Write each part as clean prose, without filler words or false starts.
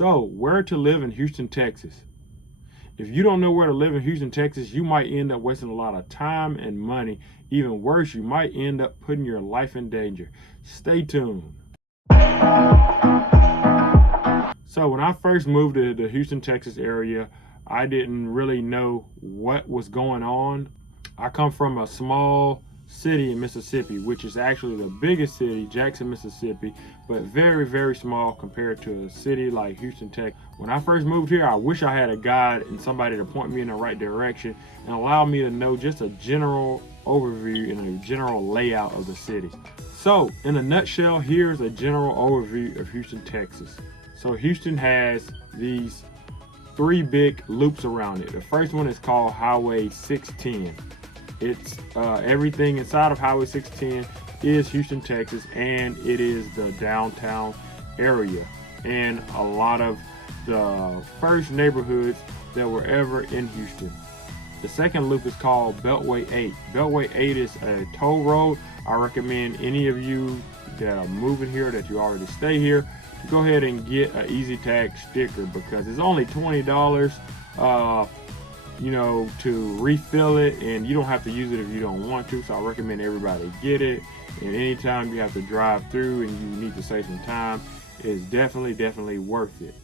So, where to live in Houston, Texas? If you don't know where to live in Houston, Texas, you might end up wasting a lot of time and money. Even worse, you might end up putting your life in danger. Stay tuned. So when I first moved to the Houston, Texas area, I didn't really know what was going on. I come from a small city in Mississippi, which is actually the biggest city, Jackson, Mississippi, but very, very small compared to a city like Houston, Texas. When I first moved here, I wish I had a guide and somebody to point me in the right direction and allow me to know just a general overview and a general layout of the city. So in a nutshell, here's a general overview of Houston, Texas. So Houston has these three big loops around it. The first one is called Highway 610. It's everything inside of Highway 610 is Houston, Texas, and it is the downtown area and a lot of the first neighborhoods that were ever in Houston. The second loop is called Beltway 8. Beltway 8 is a toll road. I recommend any of you that are moving here, that you already stay here, to go ahead and get an Easy Tag sticker because it's only $20. To refill it, and you don't have to use it if you don't want to. So I recommend everybody get it. And anytime you have to drive through and you need to save some time, it's definitely worth it.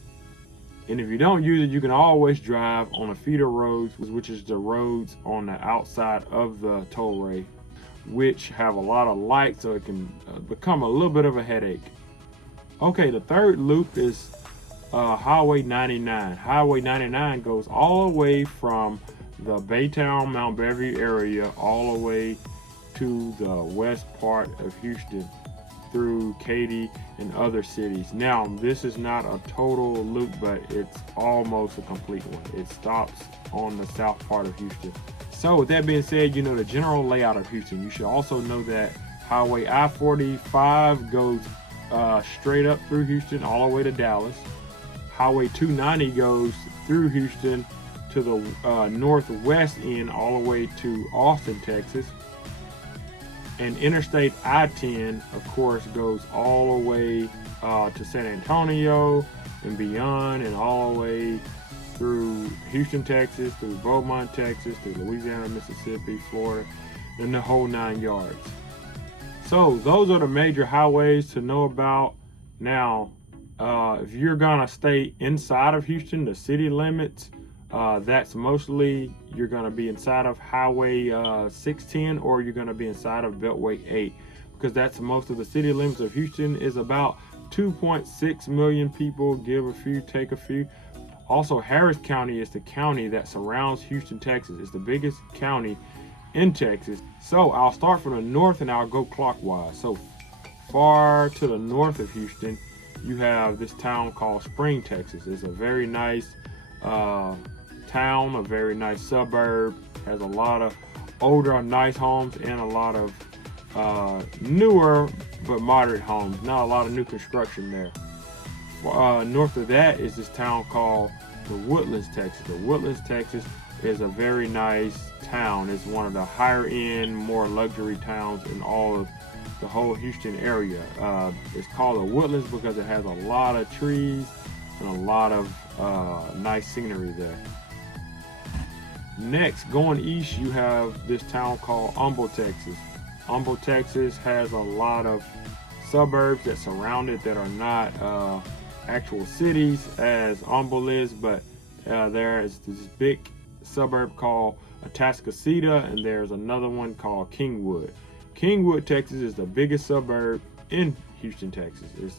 And if you don't use it, you can always drive on a feeder roads, which is the roads on the outside of the tollway, which have a lot of lights, so it can become a little bit of a headache. Okay, the third loop is Highway 99. Highway 99 goes all the way from the Baytown, Mount Beverly area all the way to the west part of Houston through Katy and other cities. Now, this is not a total loop, but it's almost a complete one. It stops on the south part of Houston. So with that being said, you know the general layout of Houston. You should also know that Highway I-45 goes straight up through Houston all the way to Dallas. Highway 290 goes through Houston to the northwest end all the way to Austin, Texas. And Interstate I-10, of course, goes all the way to San Antonio and beyond, and all the way through Houston, Texas, through Beaumont, Texas, through Louisiana, Mississippi, Florida, and the whole 9 yards. So those are the major highways to know about. Now, if you're gonna stay inside of Houston, the city limits, that's mostly you're gonna be inside of Highway 610, or you're gonna be inside of Beltway 8, because that's most of the city limits of Houston is about 2.6 million people, give a few, take a few. Also, Harris County is the county that surrounds Houston, Texas. It's the biggest county in Texas. So I'll start from the north and I'll go clockwise. So far to the north of Houston, you have this town called Spring, Texas. It's a very nice town, a very nice suburb, has a lot of older, nice homes and a lot of newer but moderate homes. Not a lot of new construction there. North of that is this town called the Woodlands, Texas. The Woodlands, Texas is a very nice town. It's one of the higher end, more luxury towns in all of the whole Houston area. It's called the Woodlands because it has a lot of trees and a lot of nice scenery there. Next, going east, you have this town called Humble, Texas. Humble, Texas has a lot of suburbs that surround it that are not actual cities as Humble is, but there is this big suburb called Atascocita, and there's another one called Kingwood. Kingwood, Texas is the biggest suburb in Houston, Texas. There's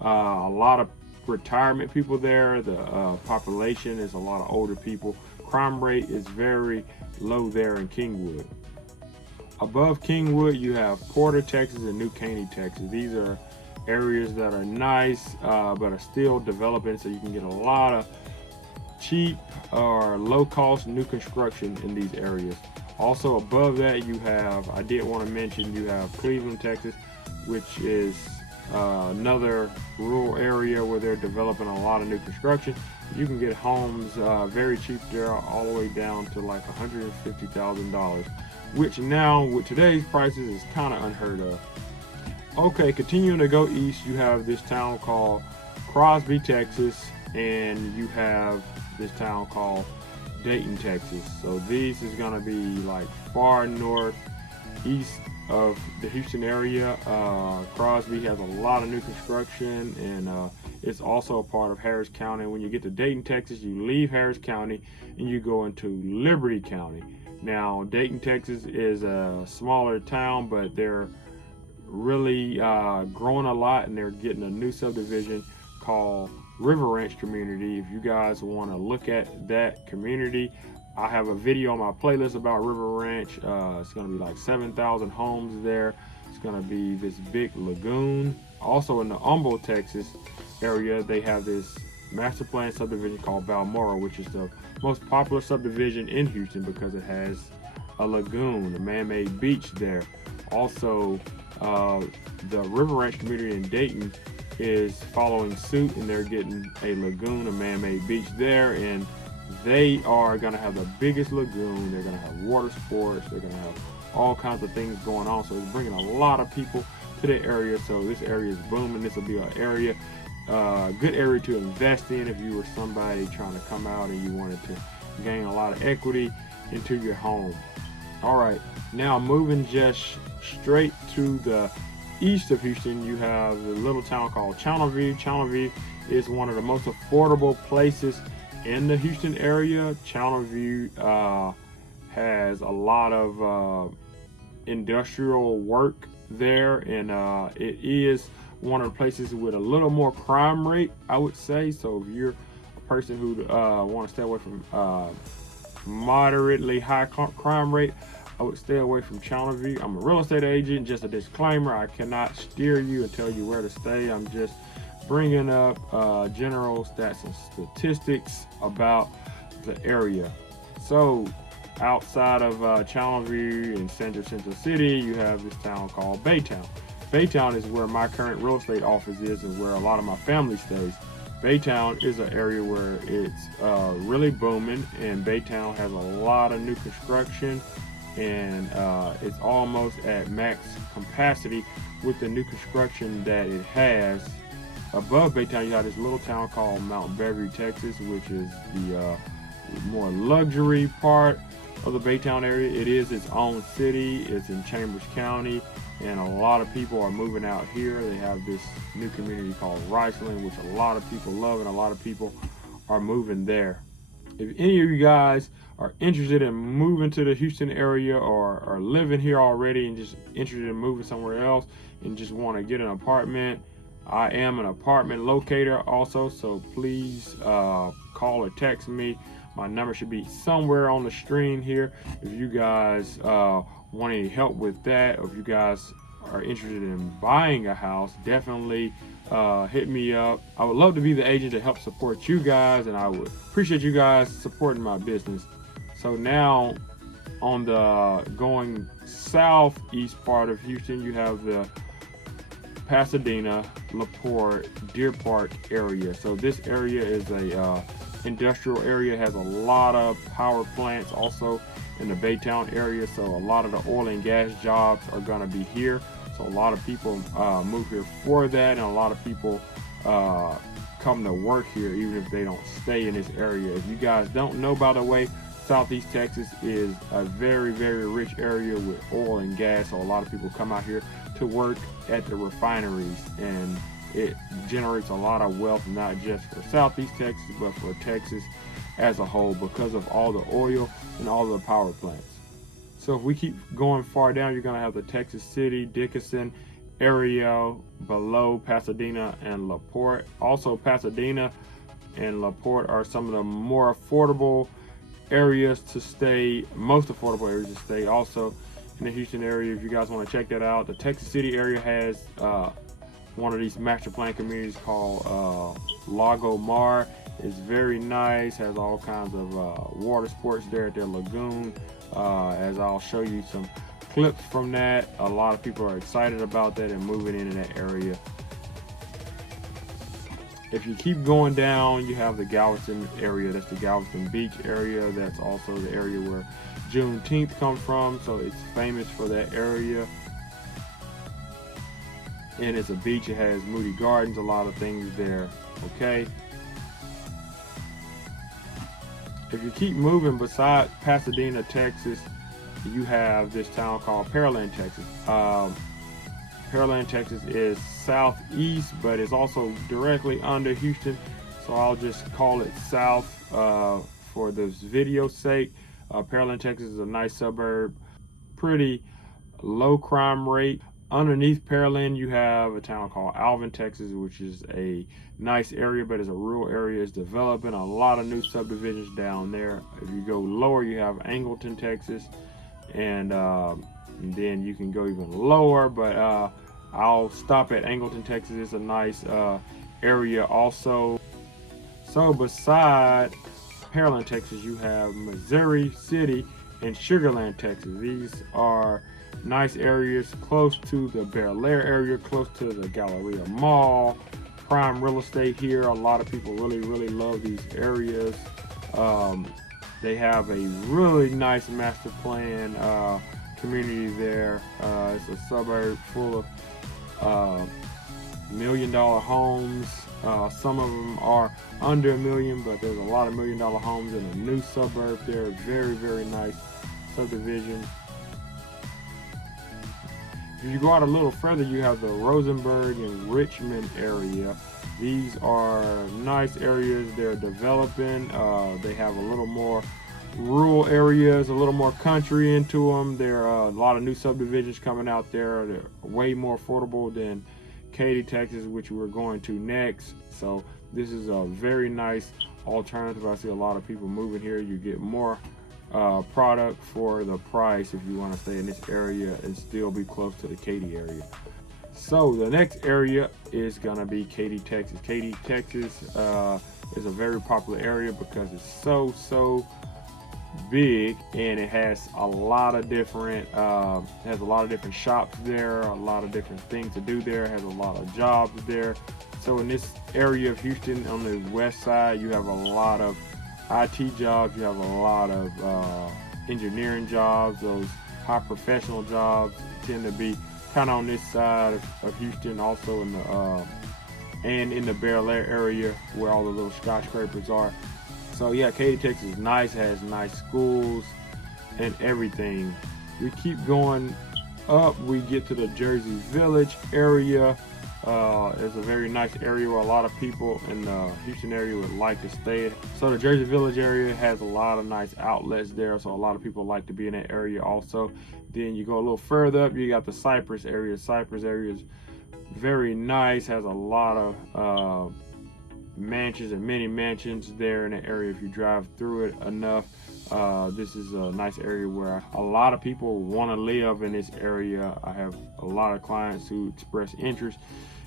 a lot of retirement people there. The population is a lot of older people. Crime rate is very low there in Kingwood. Above Kingwood, you have Porter, Texas, and New Caney, Texas. These are areas that are nice, but are still developing, so you can get a lot of cheap or low-cost new construction in these areas. Also above that, you have, I did want to mention, you have Cleveland, Texas, which is another rural area where they're developing a lot of new construction. You can get homes very cheap there, all the way down to like $150,000, which now with today's prices is kind of unheard of. Okay, continuing to go east, you have this town called Crosby, Texas. and you have this town called Dayton, Texas. So this is going to be like far north east of the Houston area. Crosby has a lot of new construction, and it's also a part of Harris County. When you get to Dayton, Texas, you leave Harris County and you go into Liberty County. Now, Dayton, Texas is a smaller town, but they're really growing a lot, and they're getting a new subdivision called River Ranch Community. If you guys want to look at that community, I have a video on my playlist about River Ranch. It's going to be like 7,000 homes there. It's going to be this big lagoon. Also in the Humboldt, Texas area, they have this master plan subdivision called Balmoral, which is the most popular subdivision in Houston because it has a lagoon, a man-made beach there. Also, the River Ranch community in Dayton is following suit, and they're getting a lagoon, a man-made beach there, and they are going to have the biggest lagoon. They're going to have water sports. They're going to have all kinds of things going on. So it's bringing a lot of people to the area. So this area is booming. This will be an area, good area to invest in if you were somebody trying to come out and you wanted to gain a lot of equity into your home. All right, now moving just straight to the east of Houston, you have the little town called Channelview. Channelview is one of the most affordable places in the Houston area. Channelview has a lot of industrial work there, and it is one of the places with a little more crime rate, I would say. So if you're a person who want to stay away from moderately high crime rate, I would stay away from Channelview. I'm a real estate agent. Just a disclaimer, I cannot steer you and tell you where to stay. I'm just bringing up general stats and statistics about the area. So outside of Channelview and Central City, you have this town called Baytown. Baytown is where my current real estate office is and where a lot of my family stays. Baytown is an area where it's really booming, and Baytown has a lot of new construction, and it's almost at max capacity with the new construction that it has. Above Baytown, you have this little town called Mount Beverly, Texas, which is the more luxury part of the Baytown area. It is its own city. It's in Chambers County, and a lot of people are moving out here. They have this new community called Riceland, which a lot of people love, and a lot of people are moving there. If any of you guys are interested in moving to the Houston area, or are living here already and just interested in moving somewhere else and just want to get an apartment, I am an apartment locator also, so please call or text me. My number should be somewhere on the screen here. If you guys want any help with that, or if you guys are interested in buying a house, definitely hit me up. I would love to be the agent to help support you guys, and I would appreciate you guys supporting my business. So now on the going southeast part of Houston, you have the Pasadena, LaPorte, Deer Park area. So this area is a industrial area, has a lot of power plants also in the Baytown area. So a lot of the oil and gas jobs are going to be here. So a lot of people move here for that, and a lot of people come to work here even if they don't stay in this area. If you guys don't know, by the way, Southeast Texas is a very, very rich area with oil and gas. So a lot of people come out here to work at the refineries, and it generates a lot of wealth, not just for Southeast Texas, but for Texas as a whole, because of all the oil and all the power plants. So if we keep going far down, you're going to have the Texas City, Dickinson area below Pasadena and LaPorte. Also, Pasadena and LaPorte are some of the more affordable areas to stay, most affordable areas to stay also in the Houston area. If you guys want to check that out, the Texas City area has one of these master plan communities called Lago Mar. It's very nice, has all kinds of water sports there at their lagoon. As I'll show you some clips from that. A lot of people are excited about that and moving into that area. If you keep going down, you have the Galveston area. That's the Galveston Beach area. That's also the area where Juneteenth comes from, so it's famous for that area. And it's a beach. It has Moody Gardens, a lot of things there. Okay. If you keep moving beside Pasadena, Texas, you have this town called Pearland, Texas. Pearland, Texas is southeast, but it's also directly under Houston. So I'll just call it south for this video's sake. Pearland, Texas is a nice suburb, pretty low crime rate. Underneath Pearland, you have a town called Alvin, Texas, which is a nice area, but it's a rural area. It's developing a lot of new subdivisions down there. If you go lower, you have Angleton, Texas, and then you can go even lower, but I'll stop at Angleton, Texas. It's a nice area also. So beside Pearland, Texas, you have Missouri City and Sugar Land, Texas. These are nice areas close to the Bel Air area, close to the Galleria Mall. Prime real estate here. A lot of people really love these areas. They have a really nice master plan community there. It's a suburb full of $1 million homes. Some of them are under $1 million, but there's a lot of $1 million homes in a new suburb there. Very nice subdivision. If you go out a little further, you have the Rosenberg and Richmond area. These are nice areas. They're developing. They have a little more rural areas, a little more country into them. There are a lot of new subdivisions coming out there. They're way more affordable than Katy, Texas, which we're going to next. So this is a very nice alternative. I see a lot of people moving here. You get more product for the price if you want to stay in this area and still be close to the Katy area. So the next area is gonna be Katy, Texas. Katy, Texas is a very popular area because it's so big, and it has a lot of different shops there, a lot of different things to do there. It has a lot of jobs there. So in this area of Houston on the west side, you have a lot of IT jobs, you have a lot of engineering jobs. Those high professional jobs tend to be kind of on this side of Houston, also in the and in the Bel Air area where all the little skyscrapers are. So yeah, Katy, Texas is nice, has nice schools and everything. We keep going up, we get to the Jersey Village area. It's a very nice area where a lot of people in the Houston area would like to stay. So the Jersey Village area has a lot of nice outlets there, so a lot of people like to be in that area also. Then you go a little further up, you got the Cypress area. Cypress area is very nice, has a lot of mansions and mini mansions there in the area if you drive through it enough. This is a nice area where a lot of people want to live in this area. I have a lot of clients who express interest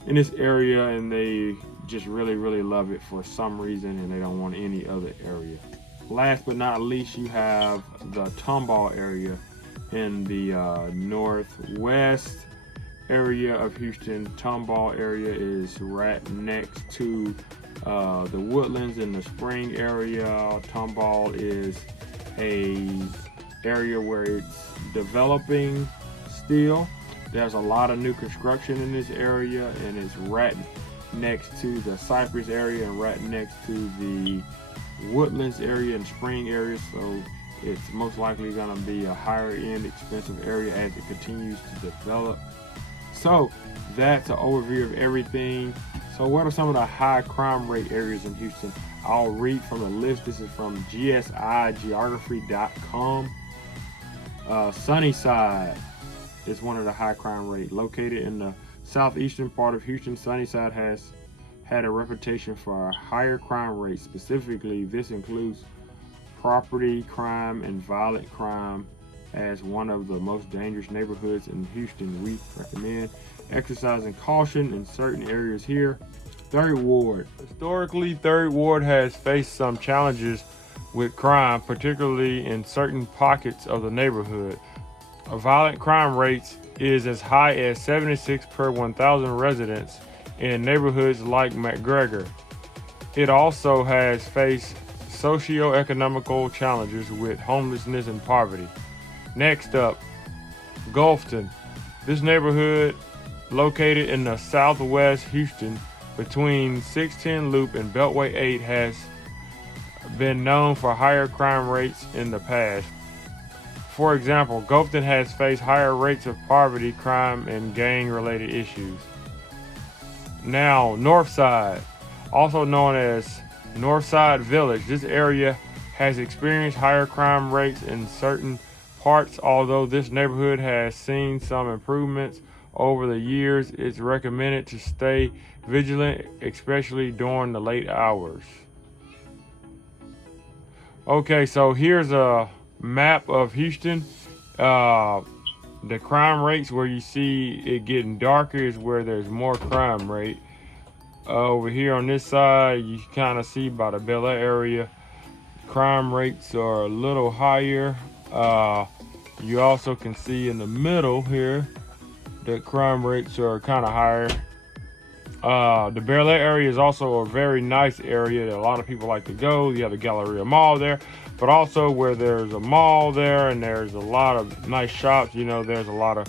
in this area, and they just really love it for some reason, and they don't want any other area. Last but not least, you have the Tomball area in the northwest area of Houston. Tomball area is right next to the Woodlands in the Spring area. Tomball is a area where it's developing still. There's a lot of new construction in this area, and it's right next to the Cypress area and right next to the Woodlands area and Spring area. So it's most likely going to be a higher end expensive area as it continues to develop. So that's an overview of everything. So what are some of the high crime rate areas in Houston? I'll read from the list. This is from gsigeography.com. Sunnyside is one of the high crime rate. Located in the southeastern part of Houston, Sunnyside has had a reputation for a higher crime rate. Specifically, this includes property crime and violent crime as one of the most dangerous neighborhoods in Houston. We recommend exercising caution in certain areas here. Third Ward. Historically, Third Ward has faced some challenges with crime, particularly in certain pockets of the neighborhood. Violent crime rates is as high as 76 per 1,000 residents in neighborhoods like McGregor. It also has faced socio-economical challenges with homelessness and poverty. Next up, Gulfton. This neighborhood, located in the southwest Houston between 610 Loop and Beltway 8, has been known for higher crime rates in the past. For example, Gulfton has faced higher rates of poverty, crime, and gang-related issues. Now, Northside, also known as Northside Village, this area has experienced higher crime rates in certain parts. Although this neighborhood has seen some improvements over the years, it's recommended to stay vigilant, especially during the late hours. Okay, so here's a map of Houston. The crime rates where you see it getting darker is where there's more crime rate. Over here on this side, you kind of see by the Bel Air area, crime rates are a little higher. You also can see in the middle here that crime rates are kind of higher. The Bel Air area is also a very nice area that a lot of people like to go. You have the Galleria Mall there, but also where there's a mall there and there's a lot of nice shops, there's a lot of,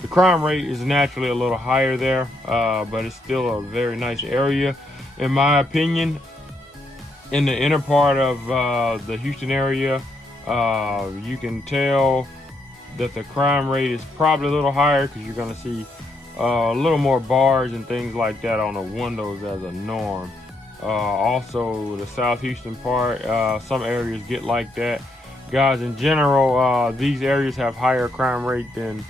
the crime rate is naturally a little higher there, but it's still a very nice area. In my opinion, in the inner part of the Houston area, you can tell that the crime rate is probably a little higher because you're going to see a little more bars and things like that on the windows as a norm. Also, the South Houston part, some areas get like that. Guys, in general, these areas have higher crime rate than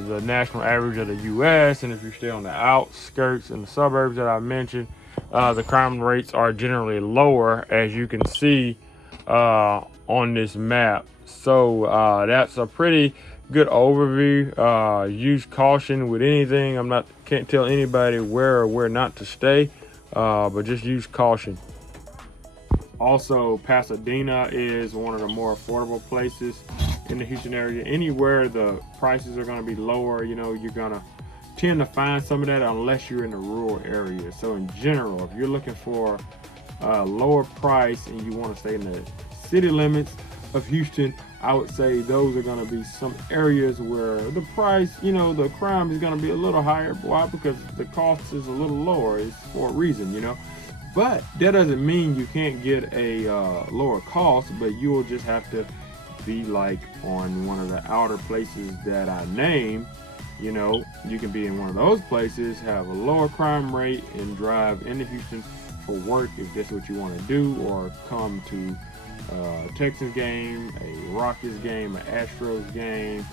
the national average of the U.S. And if you stay on the outskirts and the suburbs that I mentioned, the crime rates are generally lower, as you can see on this map. So that's a pretty good overview. Use caution with anything. Can't tell anybody where or where not to stay, but just use caution. Also, Pasadena is one of the more affordable places in the Houston area. Anywhere the prices are going to be lower, you're going to tend to find some of that unless you're in the rural area. So in general, if you're looking for a lower price and you want to stay in the city limits of Houston, I would say those are going to be some areas where the price, the crime is going to be a little higher. Why? Because the cost is a little lower. It's for a reason, But that doesn't mean you can't get a lower cost, but you will just have to be like on one of the outer places that I named. You can be in one of those places, have a lower crime rate, and drive into Houston for work if that's what you want to do, or come to a Texans game, a Rockies game, an Astros game,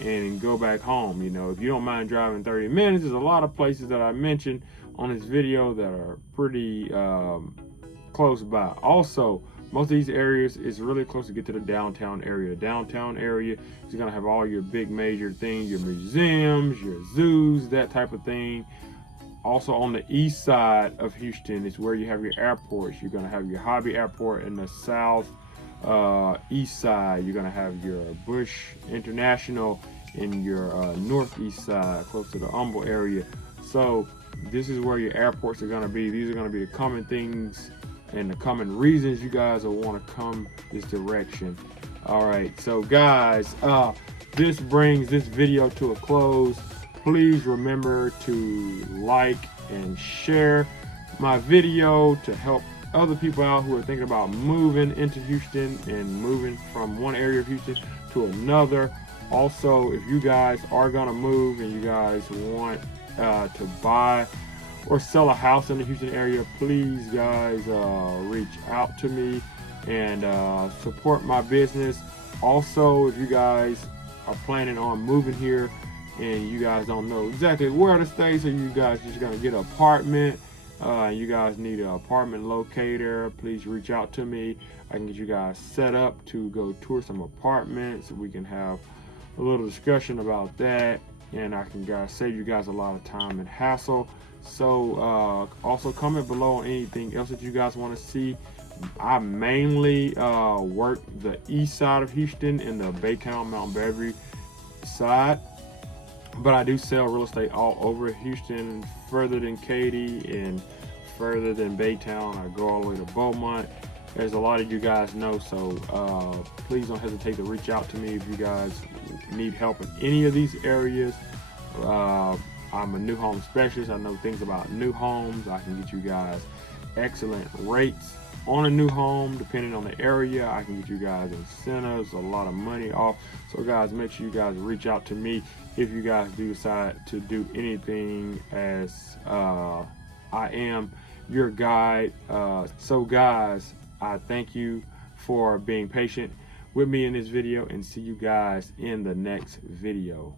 and go back home. If you don't mind driving 30 minutes, there's a lot of places that I mentioned on this video that are pretty close by. Also, most of these areas is really close to get to the downtown area. The downtown area is going to have all your big major things, your museums, your zoos, that type of thing. Also on the east side of Houston is where you have your airports. You're going to have your Hobby Airport in the south east side. You're going to have your Bush International in your northeast side, close to the Humble area. So this is where your airports are going to be. These are going to be the common things and the common reasons you guys will want to come this direction. All right, so guys, this brings this video to a close. Please remember to like and share my video to help other people out who are thinking about moving into Houston and moving from one area of Houston to another. Also, if you guys are gonna move and you guys want to buy or sell a house in the Houston area, please guys reach out to me and support my business. Also, if you guys are planning on moving here and you guys don't know exactly where to stay, so you guys just gonna get an apartment, you guys need an apartment locator, please reach out to me. I can get you guys set up to go tour some apartments. We can have a little discussion about that, and I can save you guys a lot of time and hassle. So also comment below on anything else that you guys want to see. I mainly work the east side of Houston in the Baytown, Mount Beverly side, but I do sell real estate all over Houston, further than Katy and further than Baytown. I go all the way to Beaumont, as a lot of you guys know. So please don't hesitate to reach out to me if you guys need help in any of these areas. I'm a new home specialist. I know things about new homes. I can get you guys excellent rates on a new home, depending on the area, I can get you guys incentives, a lot of money off. So guys, make sure you guys reach out to me if you guys do decide to do anything, as I am your guide. So guys, I thank you for being patient with me in this video, and see you guys in the next video.